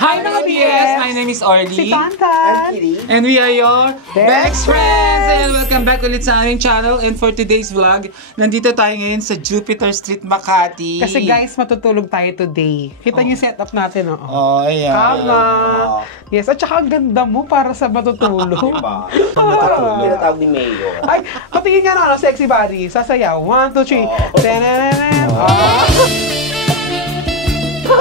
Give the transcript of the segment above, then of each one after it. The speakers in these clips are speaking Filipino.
Hi mga BS! My name is Orly. Si Tantan. And we are your Best Friends! And welcome back ulit sa aming channel. And for today's vlog, nandito tayo ngayon sa Jupiter Street, Makati. Kasi guys, matutulog tayo today. Kita niyo yung setup natin, oh. Oh, ayan. Tama. Yes, at saka ang ganda mo para sa matutulog. Diba? Pinatawag ni Mayo. Ay, patingin nga na, sexy body. Sasayaw. 1, 2, 3.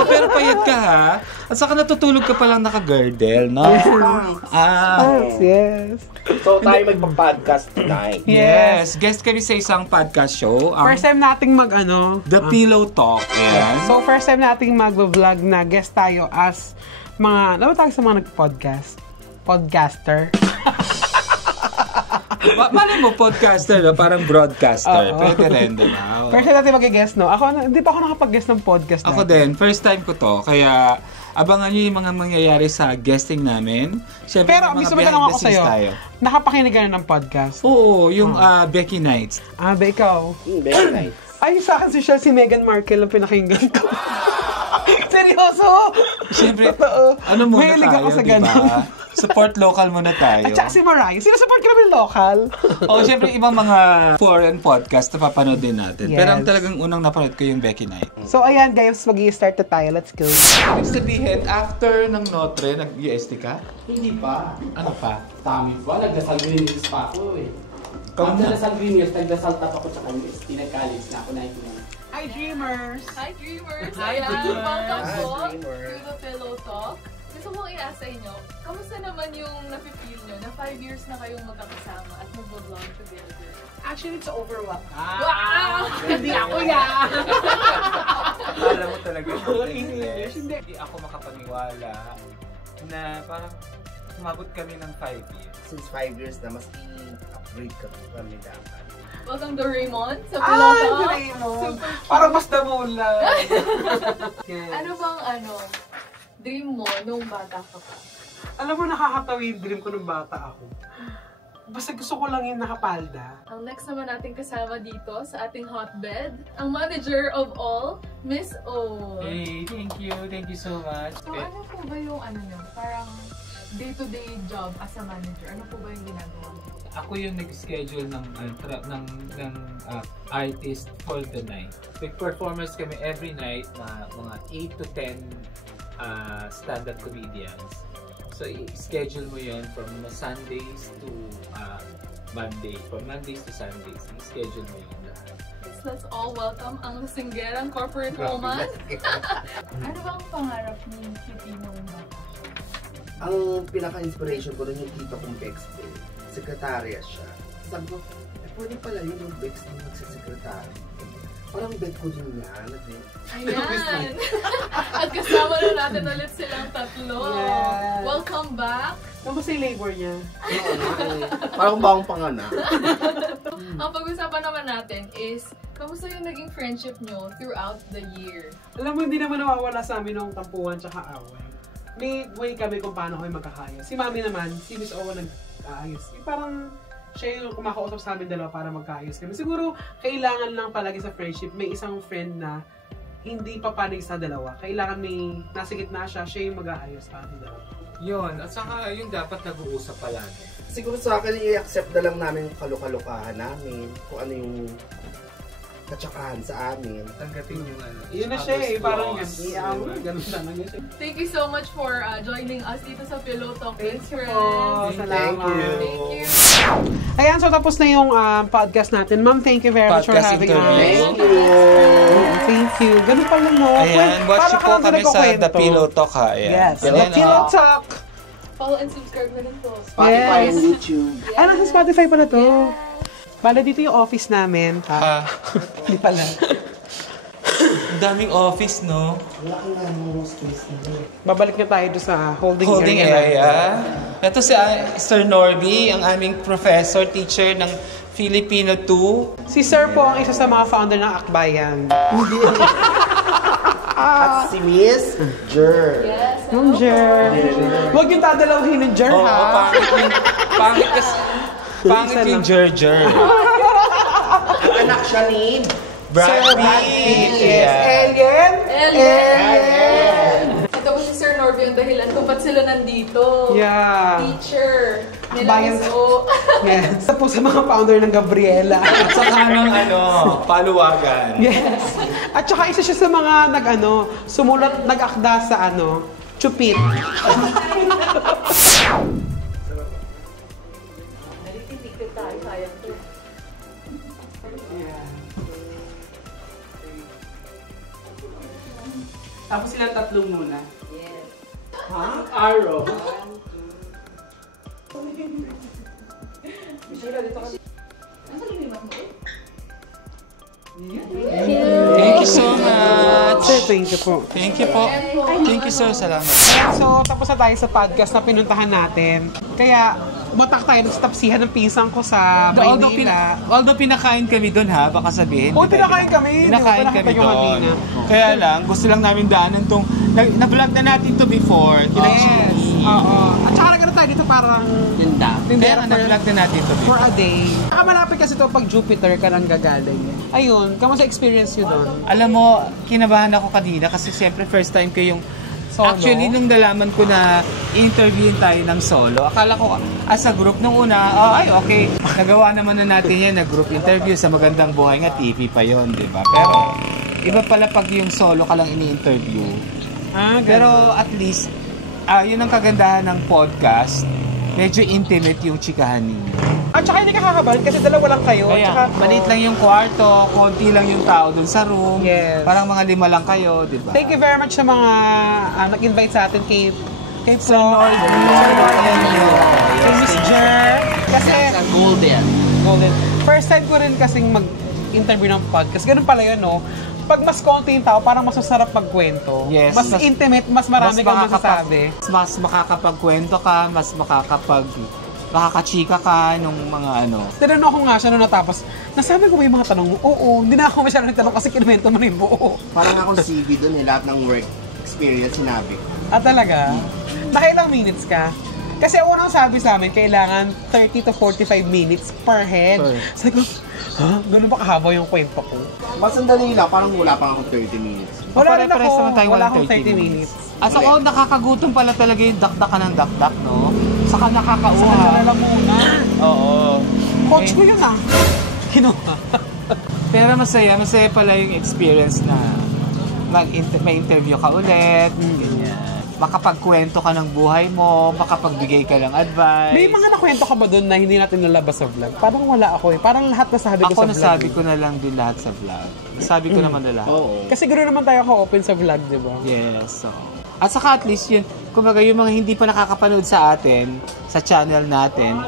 Pero payat ka ha. At saka natutulog ka palang naka-girdle, no? Yes. So tayo magpa-podcast tonight. Yes. Guest kami sa isang podcast show. First time nating The Pillow Talk. Ayan. So, first time nating mag-vlog na guest tayo as mga, ano tayo sa mga nag-podcast? Podcaster. Mali mo, podcaster, no? Parang broadcaster. Pwede rin, diba? First time natin mag-guest, no? Hindi pa ako nakapag-guest ng podcast Ako din. First time ko to. Kaya, abangan nyo yung mga mangyayari sa guesting namin. Siyempre, Pero, mga gusto behind mo the ako scenes sa'yo. tayo. Nakapakinig ka na ng podcast? Oo, yung Becky Nights. Ba, ikaw? Very nice. Ay, sa akin si Meghan Markle ang pinakinggan ko. Seryoso? Siyempre, Totoo. ano muna Mahilig tayo, ako sa diba? ganun. Support local muna tayo. At saka si Mariah. Sinusupport ka namin local. Oo, siyempre, ibang mga foreign podcast na papanood din natin. Yes. Pero ang talagang unang napanood ko yung Becky Night. So, ayan guys, mag-i-start na tayo. Let's go. Ibig sabihin, after ng Notre, nag-UST ka? Hindi pa. Ano pa? Tami pa. Nagdasal Green Hills pa ako eh. After Dasal Green Hills, nagdasal tap ako sa UST. Nag-college na ako, 99. Hi, Dreamers! Hi, Dreamers! Hi, Ayan, Dreamers! welcome Hi, po Dreamers! to the Pillow Talk. Gusto kong i-ask sa inyo, kamusta naman yung nafe-feel nyo na 5 years na kayong magkakasama at mag-vlog together? Actually, it's overwhelmed. Wow! Hindi ako yan! Alam mo talaga yung English. Hindi ako makapaniwala na parang umabot kami ng 5 years. Since 5 years na, mas i-upgrade kami dapat. Welcome to Raymond sa Pillow Talk. Raymond! Super cute. Parang mas damula. Yes. Ano bang dream mo nung bata ka pa? Alam mo, nakakatawa yung dream ko nung bata ako. Basta gusto ko lang yung nakapalda. Ang next naman natin kasama dito sa ating hotbed, ang manager of all, Miss O. Hey, thank you. Thank you so much. So ano po ba yung nyo? Parang day-to-day job as a manager? Ano po ba yung ginagawa mo? Ako yung nag-schedule ng artist for the night. May performance kami every night na mga 8 to 10 stand-up comedians. So, i-schedule mo yun from Sundays to Monday. From Mondays to Sundays. I-schedule mo yun lahat. Let's all welcome ang singgerang corporate woman. Ano bang pangarap ni Kitty nung bata? Ang pinaka-inspiration ko rin yung tito kong Bex ko. Sekretarya siya. Sabi ko, pwede pala yun yung Bex na magsasekretary. Parang bet ko din yan. Ayan! At kasama na natin ulit silang tatlo. Yes. Welcome back! Kamusta yung labor niya? Parang bang panganak. Ang pag-usapan naman natin is, kamusta yung naging friendship nyo throughout the year? Alam mo, hindi naman nawawala sa amin ng tampuhan tsaka away. May way kami kung paano kami magkakayos. Si Mami naman, si Miss Owa nag-aayos. Parang siya yung kumakausap sa amin dalawa para magkaayos kami. Siguro, kailangan lang palagi sa friendship, may isang friend na hindi papanig sa dalawa. Kailangan may nasa gitna siya yung mag-aayos sa ating dalawa. Yun. At saka yung dapat nag-uusap palagi. Siguro sa akin, i-accept na lang namin yung kalukalukahan namin. Kung ano yung katsakahan sa amin. Tanggapin yung Yun na siya parang ganun lang siya. Thank you so much for joining us dito sa Pillow Talk. Thank you friends. po. Thank Salamat. you. Thank you. Ayan, so tapos na yung podcast natin. Ma'am, thank you very much for Podcast having interview. us. Thank you. Thank you. Ganun pala no. Ayan, watch Para po ka lang kami sa nagkukwento. The Pillow Talk ha. Ayan. Yes, Ayan, The Pillow Talk. Follow and subscribe na rin po. Spotify Yes. and YouTube. Ah, nasa Spotify pala to. Bala dito yung office namin. Hindi pala. Ang daming office, no? Wala kang namin space nito. Babalik na tayo doon sa holding Holding area. Ito si Sir Norby, ang aming professor, teacher ng Filipino 2. Si Sir po ang isa sa mga founder ng Akbayan. At si Miss Jer. Yes. Yung Jer. Huwag yung dadalawin ng Jer, Oo, ha? pangit yung Jer. Anak siya ni Brad Pitt. Yes. Alien. Ellen! Ito po si Sir Norby on dahilan kung ba't sila nandito. Yeah. Teacher. Bayan- Nila so. Yes. Isa po sa mga founder ng Gabriela. At saka ng paluwagan. Yes. At saka isa siya sa mga sumulat, nag-akda sa Chupit. Nalititikit tayo, sayang to. Tapos silang tatlong muna. Yes. Ha? Arrow. Thank you so much. Sir, thank you po. Thank you po. Thank you so, salamat. So, tapos na tayo sa podcast na pinuntahan natin. Kaya, umatak tayo sa tapsihan ng pisang ko sa Maynila. Although pinakain kami doon ha, baka sabihin. Oo, pinakain kami. Pinakain Di ba, kami nakita yung doon. kanina. Kaya lang, gusto lang namin daanan tong, na-vlog na natin to before. Yes. Oo. At saka nagkaroon tayo dito parang Tinda. Pero na-vlog na natin to for before. a day. Malapit kasi ito pag Jupiter ka nang gagaling. Ayun, kamusta experience nyo doon? Alam mo, kinabahan ako kanina kasi siyempre first time ko yung Solo? Actually, nung nalaman ko na interviewin tayo ng solo, akala ko as a group nung una, ay okay, nagawa naman na natin yan na group interview sa Magandang Buhay nga, TV pa yon, di ba? Pero iba pala pag yung solo ka lang ini-interview. Pero at least, yun ang kagandahan ng podcast, medyo intimate yung chikahan ninyo. At saka hindi kakakabahan kasi dalawa lang kayo. Kaya, Tsaka, maliit lang yung kwarto, konti lang yung tao dun sa room. Yes. Parang mga 5 lang kayo, di ba? thank you very much sa mga nag-invite sa atin kay Flo, kay Miss Jer. Kasi, Golden. first time ko rin kasing mag-interview ng podcast. Ganun pala yun, no? Pag mas konti yung tao, parang mas masarap magkwento. Yes. Mas intimate, mas marami kang masasabi. Mas makakapagkwento ka, mas makakachika ka nung mga Tinanong ko nga siya nung natapos, nasabi ko ba yung mga tanong mo? Oo, hindi na ako masyadong nagtanong kasi kinuwento mo na yung buo. Parang akong CV doon lahat ng work experience sinabi ko. Talaga? Nakailang minutes ka? Kasi unang sabi sa amin, kailangan 30 to 45 minutes per head. Sabi ko, ganun ba kahaba yung kwento ko? Mas sandali lang, parang wala pang akong 30 minutes. Wala rin Pare-pares naman tayo, ako, wala walang akong 30 minutes. At saka nakakagutom pala talaga yung dakdak ka ng dakdak, no? Saka nakakauha. Saka lang muna. Oo. Coach ko yun Kinuha. Pero masaya pala yung experience na may interview ka ulit, ganyan. Makapagkwento ka ng buhay mo, makapagbigay ka ng advice. May mga nakwento ka ba doon na hindi natin nalabas sa vlog? Parang wala ako eh. Parang lahat nasabi ko sa vlog. Ako nasabi ko na lang din lahat sa vlog. Nasabi ko naman na lahat. Oo. Kasi ganoon naman tayo ka-open sa vlog, di ba? Yes, so. At saka at least yun, kumbaga yung mga hindi pa nakakapanood sa atin, sa channel natin,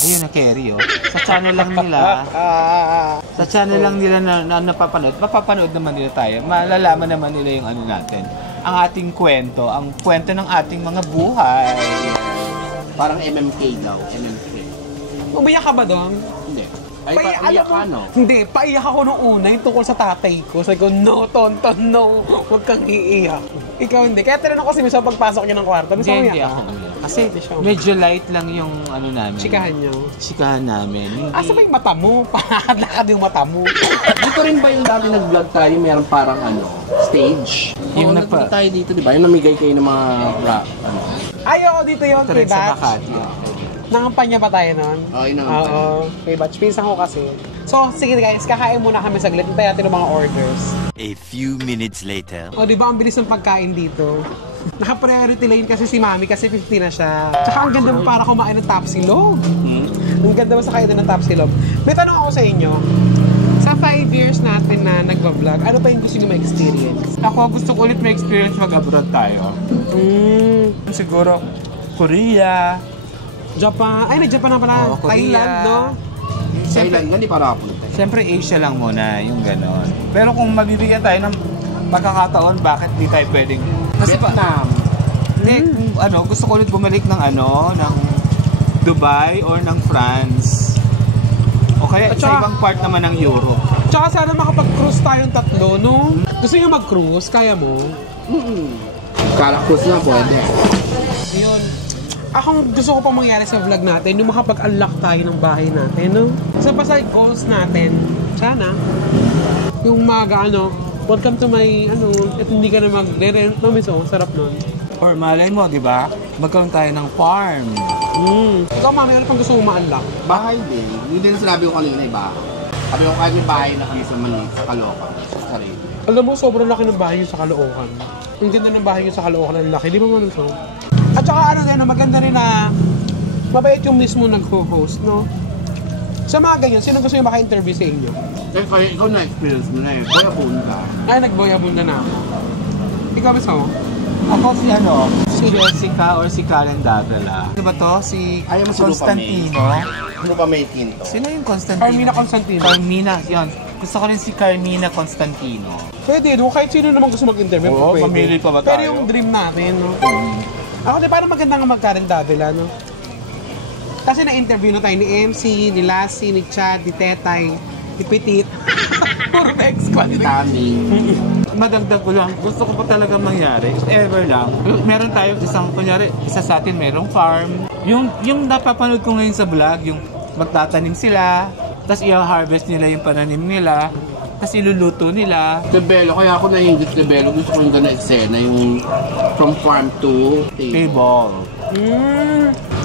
ayun na Kerry, sa channel lang nila, sa channel lang nila na napapanood, mapapanood naman nila tayo, malalaman naman nila yung natin, ang ating kwento, ang kwento ng ating mga buhay. Parang MMK daw, MMK. Umiyak ka ba doon? Hindi. Ay, paiyak ka, no? Hindi, paiyak ako nung una, yung tungkol sa tatay ko. Sabi ko, no, Tonton, no, huwag kang iiyak. Ikaw hindi. Kaya tinanong ko si Miss pagpasok niya ng kwarto. Miss, Hindi umiyak ako ka? umiyak. Kasi medyo light lang yung namin. Chikahan niyo. Chikahan namin. Hindi. Asa ba yung mata mo? Palakad yung mata mo. Dito rin ba yung dati nag-vlog tayo, meron parang stage? Yung nagpunta tayo dito, di ba? Yung namigay kayo ng mga rap, Ayoko dito yun, Ito kay rin sa Batch. Makati. Nangampanya ba tayo nun? Oo, nangampanya. Oo, kay Batch. Pinsan ko kasi. So, sige guys, kakain muna kami saglit. Hintay natin ng mga orders. A few minutes later. O, di ba ang bilis ng pagkain dito? Naka-priority lane kasi si Mami kasi 50 na siya. Tsaka ang ganda mo para kumain ng Tapsilog. Ang ganda mo sa kain ng Tapsilog. May tanong ako sa inyo. Sa 5 years natin na nagbablog, ano pa yung gusto nyo ma-experience? Ako gusto ko ulit may experience mag-abroad tayo. Siguro Korea. Japan. Ay, nag-Japan na pala. Oo, Korea. Thailand, no? Thailand, hindi para ako. Siyempre Asia lang muna, yung ganon. Pero kung mabibigyan tayo ng pagkakataon, bakit di tayo pwedeng... Vietnam. Hindi, kung gusto ko ulit bumalik ng ng Dubai or ng France. O kaya At sa saka- ibang part naman ng Europe. Tsaka sana makapag-cruise tayong tatlo, no? Gusto nyo mag-cruise? Kaya mo? Kalakus na pwede. Yun. Ako gusto ko pang mangyari sa vlog natin, yung makapag-unlock tayo ng bahay natin, no? Isa pa sa goals natin, sana, yung welcome to my, at hindi ka na mag-rent, no, miso, sarap nun. Or malay mo, di ba? Magkaroon tayo ng farm. Ikaw, mami, ano pang gusto mo ma-unlock? Bahay din. Hindi na sinabi ko kanina yung bahay. Sabi ko kahit yung bahay na kami sa Manila, sa Caloocan, sa sarili. Alam mo, sobrang laki ng bahay yun sa Caloocan. Ang ganda ng bahay yun sa Caloocan, ang laki. Di ba man ito? At saka ano din, maganda rin na mabait yung mismo nag-host, no? Sa mga ganyan, sino gusto yung maka-interview sa inyo? Kaya ikaw na-experience mo na eh. Kaya phone ka. Ay, nagboyabunda na ako. Ikaw, Miss O? Ako si Jessica or si Karen Davila. Ano ba to? Si Ayaw mo si Lupa Constantino. Ano pa may kinto? Sino yung Constantino? Carmina Constantino. Carmina, yun. Gusto ko rin si Carmina Constantino. Pwede, no? Kahit sino naman gusto mag-interview, Oo, pwede. mamili pa ba Pero tayo? yung dream natin, no? Ako, di parang maganda nga mag-Karen Davila, no? Kasi na-interview na tayo ni MC, ni Lassie, ni Chad, ni Tetay, ni Petit. Puro ex-squad. Tami. Madagdag ko lang, gusto ko pa talaga mangyari, if ever lang, meron tayong isang, kunyari, isa sa atin merong farm. Yung napapanood ko ngayon sa vlog, yung magtatanim sila, tapos i-harvest nila yung pananim nila, tapos iluluto nila. Debelo, kaya ako nahingit Debelo. Gusto ko yung gano'ng eksena, yung from farm to Table.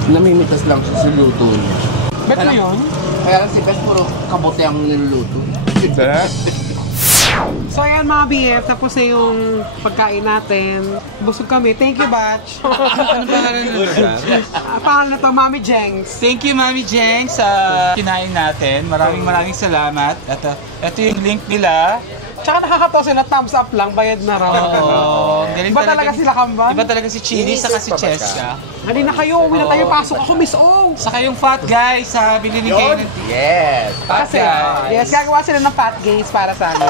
Namimitas lang siya sa luto niya. Bet mo yun? Kaya lang si Pes, puro kabote ang niluluto. So ayan mga BF, tapos na yung pagkain natin. Busog kami. Thank you, Batch. Ano pangalan nila? Pangalan na to, Mami Jengs. Thank you, Mami Jeng, sa kinain natin. Maraming salamat. At ito yung link nila. Tsaka nakakatawa sila, thumbs up lang, bayad na raw. Oo. Galing Iba talaga sila, Kamban. Iba talaga si Chili, saka si Cheska. Hali na kayo, uwi na tayo, pasok ako, Miss O. Saka yung fat guy sa binili kayo ng Yes! Kasi, yes, gagawa sila ng fat gays para sa amin.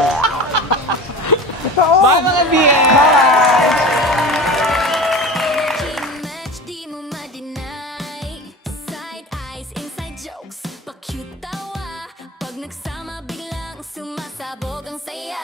Oo. Bye mga BF! Bye! Match, di mo ma-deny. Side eyes, inside jokes, pa-cute tawa. Pag nagsama biglang sumasabog ang saya.